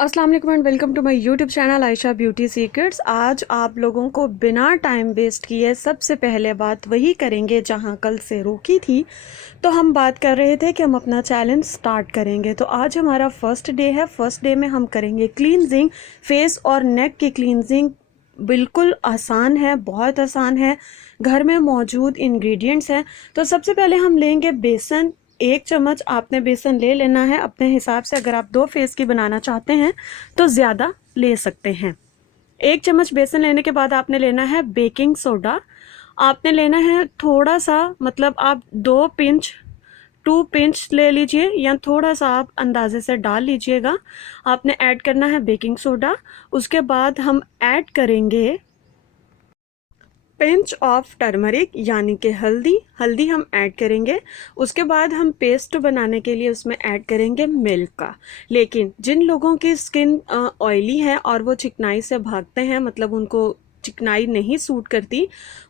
अस्सलाम वालेकुम and welcome to my YouTube channel Ayesha beauty secrets. आज आप लोगों को बिना टाइम वेस्ट किए सबसे पहले बात वही करेंगे जहां कल से रोकी थी। तो हम बात कर रहे थे कि हम अपना चैलेंज स्टार्ट करेंगे। तो आज हमारा फर्स्ट डे है। फर्स्ट डे में हम करेंगे क्लींजिंग, फेस और नेक की क्लींजिंग। बिल्कुल आसान है, बहुत आसान है, घर में मौजूद इंग्रेडिएंट्स हैं। तो सबसे पहले हम लेंगे बेसन। 1 चम्मच आपने बेसन ले लेना है अपने हिसाब से। अगर आप 2 फेस की बनाना चाहते हैं तो ज़्यादा ले सकते हैं। 1 चम्मच बेसन लेने के बाद आपने लेना है बेकिंग सोडा। आपने लेना है थोड़ा सा, मतलब आप 2 पिंच ले लीजिए या थोड़ा सा आप अंदाजे से डाल लीजिएगा। आपने ऐड करना है बेकिंग सोडा। उसके बाद हम ऐड करेंगे पिंच ऑफ टर्मरिक यानी कि हल्दी हम ऐड करेंगे। उसके बाद हम पेस्ट बनाने के लिए उसमें ऐड करेंगे मिल्क का। लेकिन जिन लोगों की स्किन ऑयली है और वो चिकनाई से भागते हैं, मतलब उनको चिकनाई नहीं सूट करती,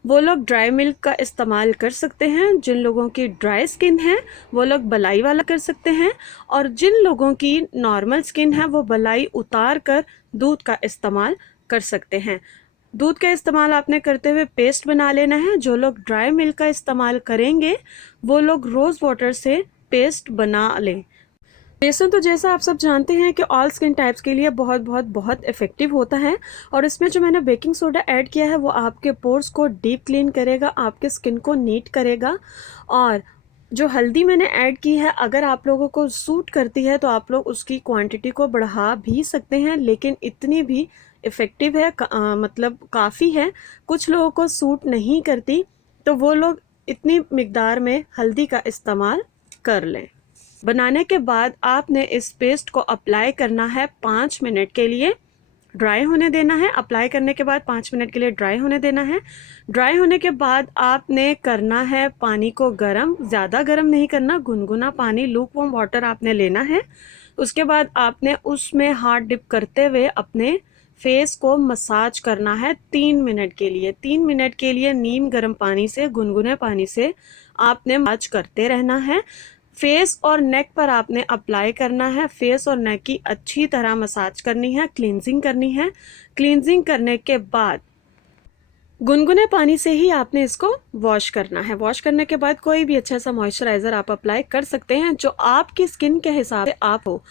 वो लोग ड्राई मिल्क का इस्तेमाल कर सकते हैं। जिन लोगों की ड्राई स्किन है वो लोग मलाई वाला कर सकते हैं, और जिन लोगों की नॉर्मल स्किन है वो मलाई उतार कर दूध का इस्तेमाल कर सकते हैं। दूध का इस्तेमाल आपने करते हुए पेस्ट बना लेना है। जो लोग ड्राई मिल्क का इस्तेमाल करेंगे वो लोग रोज़ वाटर से पेस्ट बना लें। बेसन तो जैसा आप सब जानते हैं कि ऑल स्किन टाइप्स के लिए बहुत बहुत बहुत इफ़ेक्टिव होता है। और इसमें जो मैंने बेकिंग सोडा ऐड किया है वो आपके पोर्स को डीप क्लीन करेगा, आपके स्किन को नीट करेगा। और जो हल्दी मैंने ऐड की है, अगर आप लोगों को सूट करती है तो आप लोग उसकी क्वांटिटी को बढ़ा भी सकते हैं, लेकिन इतनी भी इफ़ेक्टिव है, मतलब काफ़ी है। कुछ लोगों को सूट नहीं करती तो वो लोग इतनी मिकदार में हल्दी का इस्तेमाल कर लें। बनाने के बाद आपने इस पेस्ट को अप्लाई करना है 5 मिनट के लिए, ड्राई होने देना है। अप्लाई करने के बाद 5 मिनट के लिए ड्राई होने देना है। ड्राई होने के बाद आपने करना है पानी को गर्म। ज़्यादा गर्म नहीं करना, गुनगुना पानी, लूक वार्म वाटर आपने लेना है। उसके बाद आपने उसमें हाथ डिप करते हुए अपने फेस को मसाज करना है 3 मिनट के लिए। 3 मिनट के लिए नीम गर्म पानी से, गुनगुने पानी से आपने मसाज करते रहना है। फेस और नेक पर आपने अप्लाई करना है। फेस और नेक की अच्छी तरह मसाज करनी है, क्लींजिंग करनी है। क्लींजिंग करने के बाद गुनगुने पानी से ही आपने इसको वॉश करना है। वॉश करने के बाद कोई भी अच्छा सा मॉइस्चराइज़र आप अप्लाई कर सकते हैं जो आपकी स्किन के हिसाब से आप हो।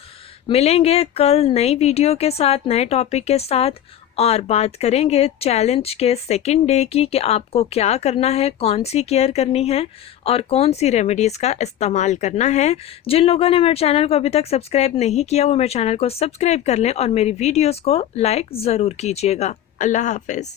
मिलेंगे कल नई वीडियो के साथ, नए टॉपिक के साथ, और बात करेंगे चैलेंज के सेकंड डे की कि आपको क्या करना है, कौन सी केयर करनी है और कौन सी रेमेडीज़ का इस्तेमाल करना है। जिन लोगों ने मेरे चैनल को अभी तक सब्सक्राइब नहीं किया वो मेरे चैनल को सब्सक्राइब कर लें और मेरी वीडियोज़ को लाइक ज़रूर कीजिएगा। अल्लाह हाफिज़।